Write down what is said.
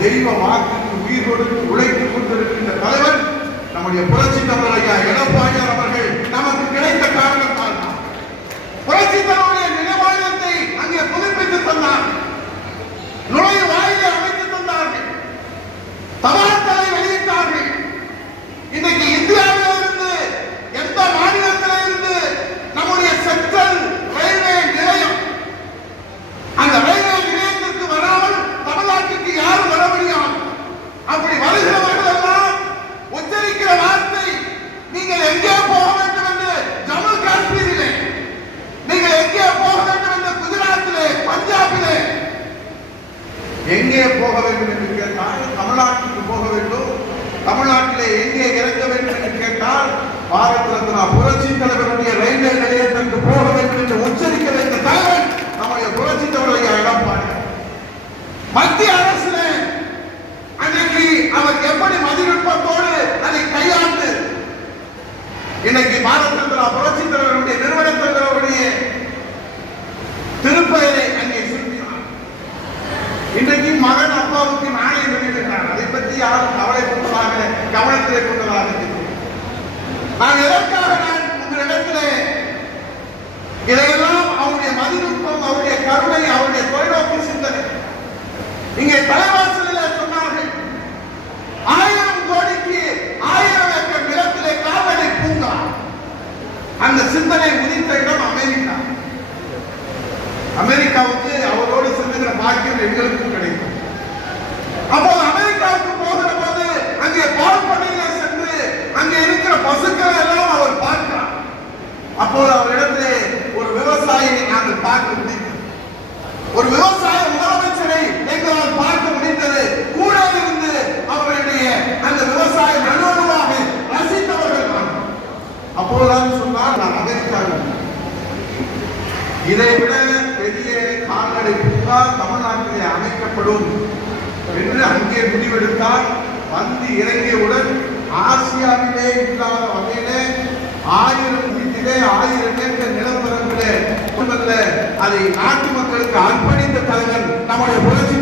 தெய்வ வாக்குக்கு உயிர் கொடுத்து உழைத்துக் கொண்டிருக்கின்ற தலைவர் நம்முடைய புரட்சி தமிழ் ஐயா எடப்பாடியார் அவர்கள் நமக்கு கிடைத்த காரணத்தால் புரட்சி தலைவருடைய நினைவாலயத்தை அங்கே புதுப்பித்து தந்தார் நுழைய வாயிலை அமைத்து தந்தார்கள் தபால்தலை வெளியிட்டார்கள் இன்னைக்கு இந்தியாவிலிருந்து எந்த மாநிலத்திலிருந்து நம்முடைய சென்ட்ரல் ரயில்வே நிலையம் அந்த ரயில்வே நிலையத்திற்கு வராமல் தமிழ்நாட்டுக்கு யாரும் வர முடியாது அப்படி வருகிறவர்கள் எல்லாம் உச்சரிக்கிற வார்த்தை நீங்கள் எங்கே போக வேண்டும் என்று ஜம்மு காஷ்மீரிலே நீங்கள் எங்கே போக வேண்டும் என்று குஜராத்திலே பஞ்சாபிலே எங்கே போக வேண்டும் என்று கேட்டால் தமிழ்நாட்டுக்கு போக வேண்டும். தமிழ்நாட்டிலே எங்கே இறங்க வேண்டும் என்று கேட்டால் பாரத் ரத்னா புரட்சி தலைவருடைய ரயில்வே நிலையத்திற்கு போக வேண்டும் என்று உச்சரிக்க வைத்த தலைவர் நம்முடைய புரட்சி தலைவருடைய எடப்பாடி. மத்திய அரசு அன்றைக்கு அவர் எப்படி மதிநுட்பத்தோடு அதை கையாண்டு இன்னைக்கு பாரத் ரத்னா புரட்சி தலைவருடைய நிறுவன தலைவருடைய இங்கே தலைவாசலில் சொன்னார்கள் ஆயிரம் கோடிக்கு ஆயிரம் ஏக்கர் நிலத்திலே கால்நடை பூங்கா. அந்த சிந்தனை உதித்த இடம் அமெரிக்கா. அமெரிக்காவுக்கு அவரோடு சிந்துகிற பாக்கியம் எங்களுக்கும் கிடைக்கும். அப்போது அமெரிக்காவுக்கு போகிற போது அங்கே பால் பண்ணையில சென்று அங்கே இருக்கிற பசுக்களை எல்லாம் அவர் பார்க்கிறார். அப்போது அவரிடத்திலே ஒரு விவசாயியை நாங்கள் பார்க்கிறோம். அப்போதான் சொன்னால் நான் அமெரிக்காவில் இதை விட பெரிய கால்நடை பூங்கா தமிழ்நாட்டிலே அமைக்கப்படும் என்று அங்கே முடிவெடுத்தால் வந்து இறங்கியவுடன் ஆசியாவிலே இல்லாத வகையிலே ஆயிரம் வீட்டிலே ஆயிரம் ஏக்கர் நிலப்பரப்பிலே அதை நாட்டு மக்களுக்கு அர்ப்பணித்த தலைவர் நம்முடைய புரட்சி